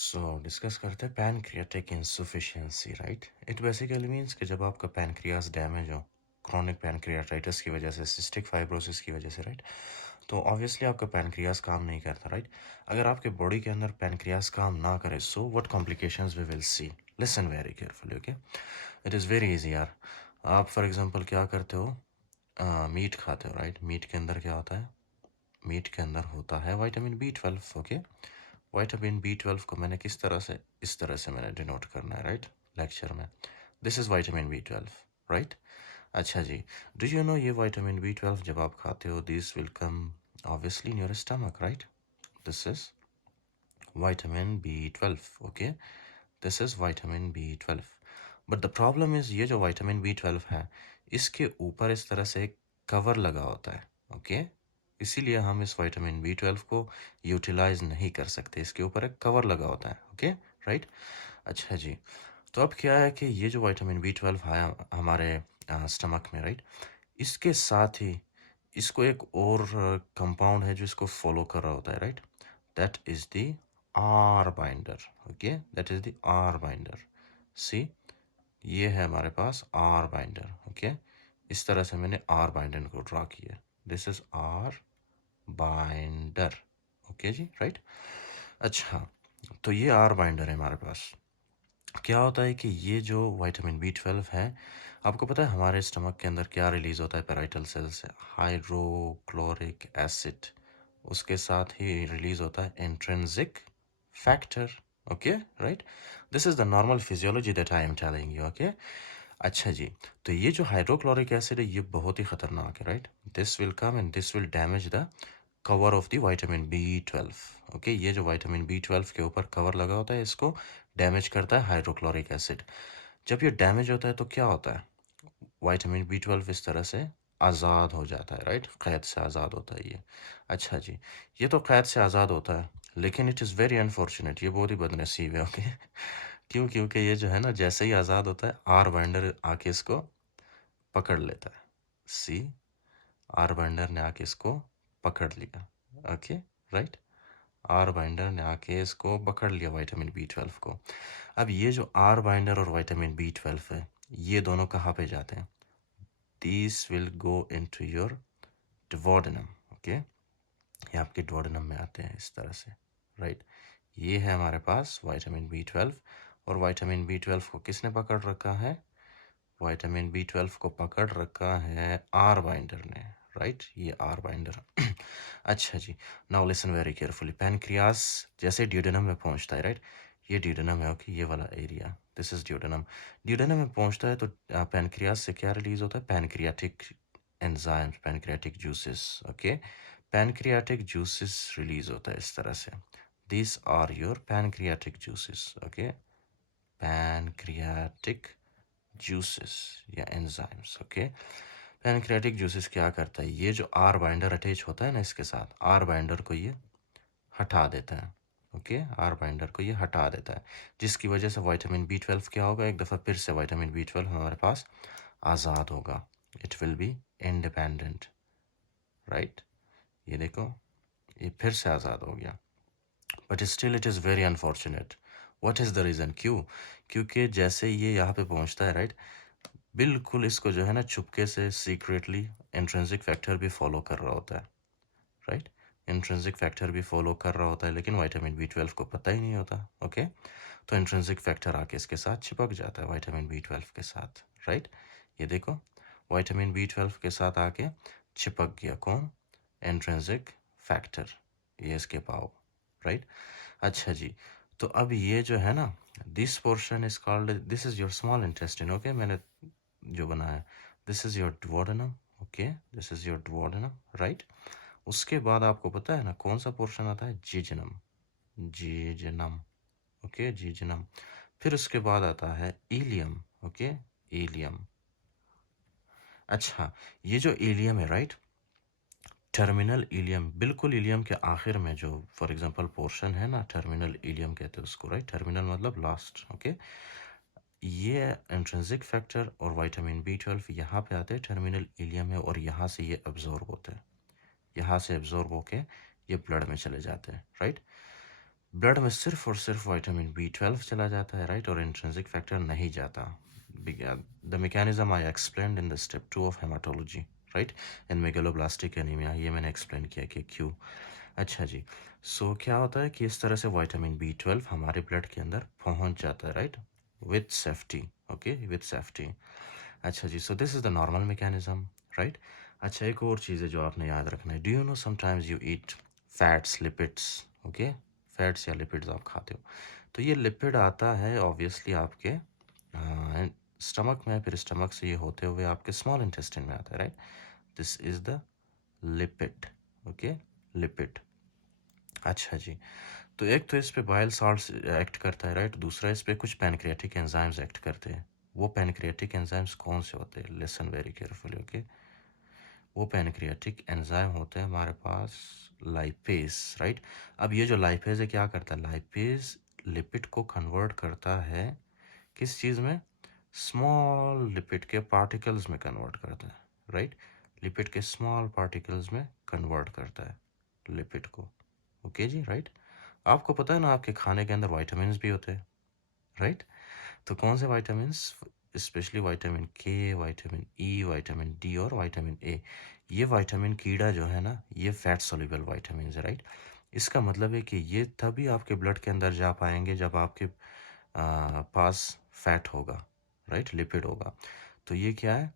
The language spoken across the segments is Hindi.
सो डिस्कस करते हैं pancreatic insufficiency right. It basically means कि जब आपका पैनक्रियास डैमेज हो क्रॉनिक पैनक्रियाटाइटिस की वजह से, सिस्टिक फाइब्रोसिस की वजह से, राइट, तो ऑब्वियसली आपका पैनक्रियास काम नहीं करता, राइट। अगर आपके बॉडी के अंदर पैनक्रियास काम ना करे, so what complications we will see. Listen very carefully, okay. It is very easy यार। आप फॉर एग्जांपल क्या करते हो, मीट खाते हो, राइट। मीट के अंदर क्या होता है? मीट के अंदर होता है vitamin B12, okay. Vitamin B12 को मैंने किस तरह से, इस तरह से मैंने डिनोट करना है, राइट, लेक्चर में। This is vitamin B12, right. अच्छा जी, डू यू नो ये विटामिन B12 जब आप खाते हो, this will come obviously in your stomach, right. This is vitamin B12, okay. This is vitamin B12। But the problem is, ये जो विटामिन B12 है, इसके ऊपर इस तरह से एक कवर लगा होता है, ओके। इसीलिए हम इस विटामिन B12 को यूटिलाइज नहीं कर सकते, इसके ऊपर एक कवर लगा होता है, ओके, राइट। अच्छा जी, तो अब क्या है कि ये जो विटामिन B12 है हमारे स्टमक में, राइट, इसके साथ ही इसको एक और कंपाउंड है जो इसको फॉलो कर रहा होता है, right. That is the R binder, okay, that is the R binder. See, ये है हमारे पास आर बाइंडर, ओके। इस तरह से मैंने आर बाइंडर को ड्रा किया। This is R binder, okay ji, right. अच्छा, तो ये आर बाइंडर है हमारे पास। क्या होता है कि ये जो विटामिन B12 है, आपको पता है हमारे स्टमक के अंदर क्या रिलीज होता है पेराइटल सेल से? Hydrochloric acid. उसके साथ ही रिलीज होता है intrinsic factor, okay, right. This is the normal physiology that I am telling you, okay. अच्छा जी, तो ये जो हाइड्रोक्लोरिक एसिड है ये बहुत ही खतरनाक है, right. This will come and this will damage the cover of the vitamin B12, okay. ये जो विटामिन B12 के ऊपर कवर लगा होता है, इसको डैमेज करता है हाइड्रोक्लोरिक एसिड। जब ये डैमेज होता है तो क्या होता है? विटामिन B12 इस तरह से आज़ाद हो जाता है, राइट, कैद से आज़ाद होता है ये। अच्छा जी, ये तो कैद से आज़ाद होता है, लेकिन इट इज़ वेरी अनफॉर्चुनेट, ये बहुत ही बदनसीब है, ओके। क्यों? क्योंकि ये जो है ना, जैसे ही आज़ाद होता है, आर बाइंडर आके इसको पकड़ लेता है। सी, आर बाइंडर ने आके इसको पकड़ लिया, ओके, राइट। आर बाइंडर ने आके इसको पकड़ लिया विटामिन B12 को। अब ये जो आर बाइंडर और विटामिन B12 है, ये दोनों कहाँ पे जाते हैं? These will go into your duodenum, okay. ये आपके डिवोडनम में आते हैं इस तरह से, राइट। ये है हमारे पास विटामिन B12, और विटामिन B12 को किसने पकड़ रखा है? विटामिन B12 को पकड़ रखा है आर बाइंडर ने, राइट, ये आर बाइंडर। अच्छा जी, now listen very carefully. Pancreas जैसे ड्यूडेनम में पहुंचता है, राइट, ये ड्यूडेनम है, ओके, ये वाला area, this is duodenum. Duodenum में पहुंचता है तो पैनक्रियास से क्या रिलीज होता है? Pancreatic enzyme, pancreatic juices, okay. Pancreatic juices release होता है इस तरह से। This are your pancreatic juices, okay. Pancreatic juices या एंजाइम्स, ओके। पैनक्रियाटिक जूसेस क्या करता है? ये जो आर बाइंडर अटैच होता है ना, इसके साथ आर बाइंडर को ये हटा देता है, ओके। आर बाइंडर को ये हटा देता है, जिसकी वजह से विटामिन B12 क्या होगा? एक दफ़ा फिर से विटामिन B12 हमारे पास आज़ाद होगा। It will be independent, right. ये देखो, ये फिर से आज़ाद हो गया, but still it is very unfortunate. What is the reason? क्यों? क्योंकि जैसे ये यहाँ पे पहुँचता है, राइट, बिल्कुल इसको जो है ना, चुपके से सीक्रेटली इंट्रिंसिक फैक्टर भी फॉलो कर रहा होता है, राइट। इंट्रिंसिक फैक्टर भी फॉलो कर रहा होता है, लेकिन विटामिन B12 को पता ही नहीं होता, ओके। तो इंट्रिंसिक फैक्टर आके इसके साथ चिपक जाता है विटामिन B12 के साथ, राइट। ये देखो, विटामिन B12 के साथ आके चिपक गया कौन? इंट्रिंसिक फैक्टर, ये इसके पाव, राइट। अच्छा जी, तो अब ये जो है ना, this portion is called, this is your small intestine, okay, मैंने जो बनाया, this is your duodenum, okay, this is your duodenum, right. उसके बाद आपको पता है ना कौन सा पोर्शन आता है? जीजनम, जीजनम, ओके, जीजनम। फिर उसके बाद आता है इलियम, ओके, इलियम। अच्छा, ये जो इलियम है, राइट, टर्मिनल इलियम, बिल्कुल इलियम के आखिर में जो फॉर एग्जांपल पोर्शन है ना, टर्मिनल इलियम कहते हैं उसको, राइट। टर्मिनल मतलब लास्ट, ओके। ये इंट्रिंसिक फैक्टर और विटामिन B12 यहाँ पे आते हैं, टर्मिनल इलियम में, और यहाँ से ये अब्जॉर्ब होते हैं, यहाँ से अब्जॉर्ब होके ये ब्लड में चले जाते हैं, राइट। ब्लड में सिर्फ और सिर्फ विटामिन B12 चला जाता है, राइट, और इंट्रिंसिक फैक्टर नहीं जाता. The mechanism I explained in the step 2 of haematology, right, in megaloblastic anaemia. ये मैंने एक्सप्लेन किया कि क्यों. अच्छा जी. सो क्या होता है कि इस तरह से विटामिन B12 हमारे ब्लड के अंदर पहुंच जाता है, right, with safety. Okay, with safety. अच्छा जी. So this is the normal mechanism, right. अच्छा, एक और चीज़ है जो आपने याद रखना है. Do you know sometimes you eat fats, lipids. Okay, fats या लिपिड्स आप खाते हो. तो ये लिपिड आता है ऑब्वियसली आपके स्टमक में, फिर स्टमक से ये होते हुए आपके स्मॉल इंटेस्टाइन में आता है, right. This is the lipid. Okay, lipid. अच्छा जी. तो एक तो इस पे बाइल साल्ट्स एक्ट करता है, राइट. दूसरा इस पे कुछ पैनक्रियाटिक एंजाइम्स एक्ट करते हैं. वो पैनक्रियाटिक एंजाइम्स कौन से होते हैं? Listen very carefully. ओके, वो पैनक्रियाटिक एंजाइम होते हैं हमारे पास लाइपेज, राइट. अब ये जो लाइपेज है क्या करता है? लाइपेज लिपिड को कन्वर्ट करता है किस चीज़ में? स्मॉल लिपिड के पार्टिकल्स में कन्वर्ट करता है, राइट. लिपिड के स्मॉल पार्टिकल्स में कन्वर्ट करता है लिपिड को. Okay ji, right. आपको पता है ना आपके खाने के अंदर वाइटामिन भी होते हैं, राइट. तो कौन से vitamin? Specially vitamin K, vitamin E, vitamin D और विटामिन ए. ये विटामिन कीड़ा जो है ना, ये फैट सोल्यूबल विटामिन है, राइट. इसका मतलब है कि ये तभी आपके ब्लड के अंदर जा पाएंगे जब आपके पास फैट होगा, राइट, लिपिड होगा. तो ये क्या है?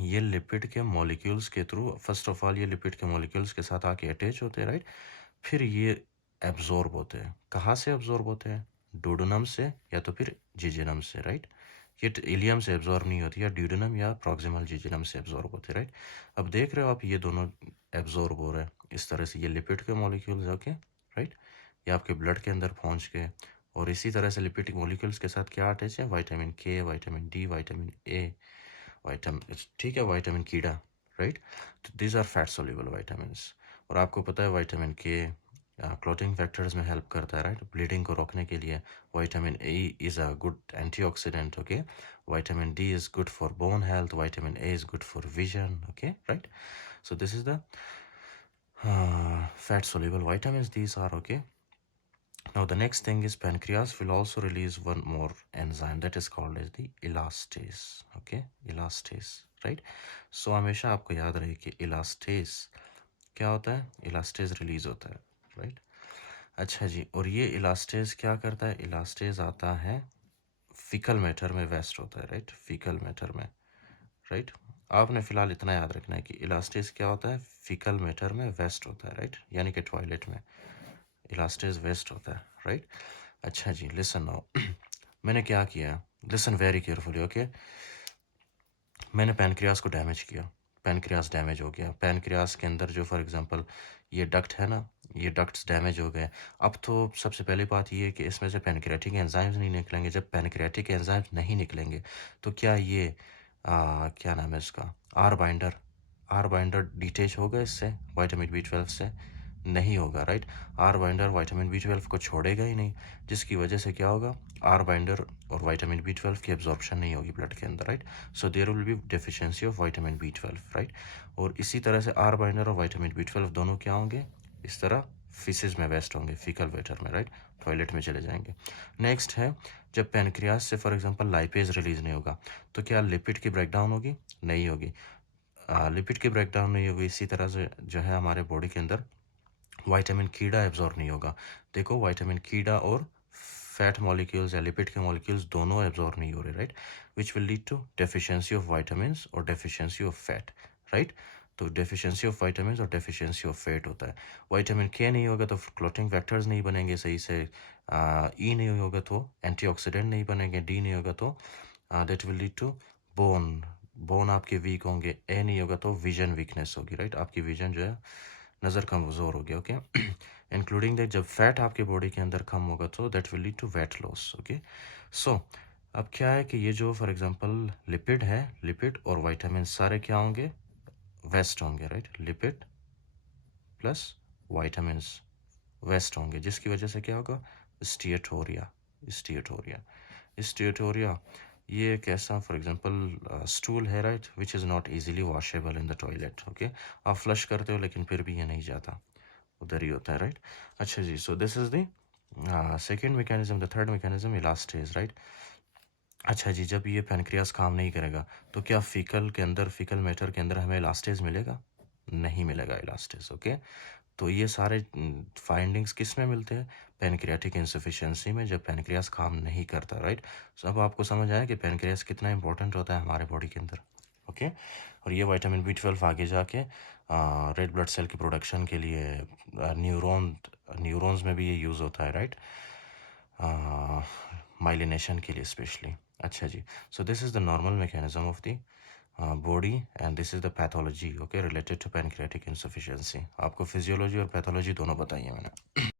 ये लिपिड के मॉलिक्यूल्स के थ्रू, फर्स्ट ऑफ ऑल ये लिपिड के मॉलिक्यूल्स के साथ आके अटैच होते हैं, राइट. फिर ये एब्जॉर्ब होते हैं. कहाँ से एब्जॉर्ब होते हैं? डोडोनम से या तो फिर जिजिनम से, राइट. ये इलियम से एब्जॉर्ब नहीं होती, या ड्यूडेनम या प्रॉक्सिमल जिजिनम से एब्जॉर्ब होते हैं, राइट. अब देख रहे हो आप, ये दोनों एब्जॉर्ब हो रहे हैं इस तरह से. ये लिपिड के मॉलिक्यूल्स, ओके, राइट. ये आपके ब्लड के अंदर पहुंच गए. और इसी तरह से लिपिड मॉलिक्यूल्स के साथ क्या अटैच है? Vitamin K, vitamin D, vitamin A, vitamin, ठीक है, विटामिन कीड़ा, राइट. तो these are fat soluble vitamins. और आपको पता है विटामिन के क्लॉटिंग फैक्टर्स में हेल्प करता है, राइट, ब्लीडिंग को रोकने के लिए. Vitamin A is a good antioxidant. Okay, vitamin D is good for bone health, vitamin A is good for vision. Okay, right. So this is the fat soluble vitamins, these are. Okay, now the next thing is pancreas will also release one more enzyme that is called as the elastase. Okay, elastase, right. So हमेशा आपको याद रहे कि elastase क्या होता है? elastase रिलीज होता है, राइट. अच्छा जी. और ये elastase क्या करता है? elastase आता है फीकल मैटर में वेस्ट होता है, राइट, फीकल मैटर में, राइट. आपने फिलहाल इतना याद रखना है कि इलास्टेज क्या होता है? फीकल मैटर में वेस्ट होता है, राइट, यानी कि टॉयलेट में इलास्टेज वेस्ट होता है, राइट. अच्छा जी, लिसन नाउ. मैंने क्या किया? Listen very carefully. ओके, मैंने पैनक्रियास को डैमेज किया. पैनक्रियास डैमेज हो गया. पैनक्रियास के अंदर जो फॉर एग्जांपल ये डक्ट है ना, ये डक्ट्स डैमेज हो गए. अब तो सबसे पहली बात ये है कि इसमें से पैनक्रियाटिक एंजाइम्स नहीं निकलेंगे. जब पैनक्रियाटिक एंजाइम्स नहीं निकलेंगे तो क्या ये क्या नाम है इसका, आर बाइंडर डिटेच होगा इससे, विटामिन B12 से? नहीं होगा, right. Are binder vitamin B12 को छोड़ेगा ही नहीं, जिसकी वजह से क्या होगा? आर बाइंडर और विटामिन B12 की एब्जॉर्प्शन नहीं होगी ब्लड के अंदर, right. So there will be deficiency of vitamin B12, right. और इसी तरह से आर बाइंडर और विटामिन B12 दोनों क्या होंगे? इस तरह फिसेस में वेस्ट होंगे, फीकल वेटर में, राइट, टॉयलेट में चले जाएंगे. नेक्स्ट है, जब पैनक्रियास से फॉर एग्जांपल लाइपेज रिलीज नहीं होगा तो क्या लिपिड की ब्रेकडाउन होगी? नहीं होगी. लिपिड की ब्रेकडाउन नहीं होगी. इसी तरह से जो है हमारे बॉडी के अंदर विटामिन कीड़ा एब्जॉर्ब नहीं होगा. देखो, विटामिन कीड़ा और फैट मॉलिक्यूल्स या लिपिड के मॉलिक्यूल्स दोनों एब्जॉर्ब नहीं हो रहे, right, which will lead to deficiency of vitamins और डेफिशिएंसी ऑफ फैट, राइट. तो डेफिशिएंसी ऑफ विटामिन्स और डेफिशिएंसी ऑफ फैट होता है. विटामिन के नहीं होगा तो क्लॉटिंग फैक्टर्स नहीं बनेंगे सही से. ई नहीं होगा तो एंटीऑक्सीडेंट नहीं बनेंगे. डी नहीं होगा तो that will lead to bone bone आपके वीक होंगे. ए नहीं होगा तो विजन वीकनेस होगी, राइट. आपकी विजन जो है, नज़र कमज़ोर हो गया. ओके, इंक्लूडिंग दैट जब फैट आपके बॉडी के अंदर कम होगा तो that will lead to weight loss. Okay, so अब क्या है कि ये जो फॉर एग्जांपल लिपिड है, लिपिड और विटामिन सारे क्या होंगे? वेस्ट होंगे, right. Lipid plus vitamin waste होंगे, जिसकी वजह से क्या होगा? स्टीएटोरिया. स्टीएटोरिया, स्टीएटोरिया ये एक ऐसा फॉर एग्जांपल स्टूल है, right, which is not easily washable in the toilet. Okay, आप फ्लश करते हो लेकिन फिर भी ये नहीं जाता, उधर ही होता है, राइट. अच्छा जी. So this is the second mechanism, the third mechanism elastase, right. अच्छा जी, जब ये पैनक्रियास काम नहीं करेगा तो क्या फीकल मैटर के अंदर हमें इलास्टेज मिलेगा? नहीं मिलेगा इलास्टेज, ओके। तो ये सारे फाइंडिंग्स किस में मिलते हैं? पैनक्रियाटिक इंसफिशिएंसी में, जब पैनक्रियास काम नहीं करता, राइट। सो अब आपको समझ आया कि पैनक्रियास कितना इंपॉर्टेंट होता है हमारे बॉडी के अंदर, ओके। और ये विटामिन B12 आगे जाके रेड ब्लड सेल की प्रोडक्शन के लिए न्यूरॉन्स में भी ये यूज़ होता है, राइट, माइलिनेशन के लिए स्पेशली। अच्छा जी, so this is the normal mechanism of the body and this is the pathology, okay, related to pancreatic insufficiency. आपको फिजियोलॉजी और पैथोलॉजी दोनों बताइए मैंने।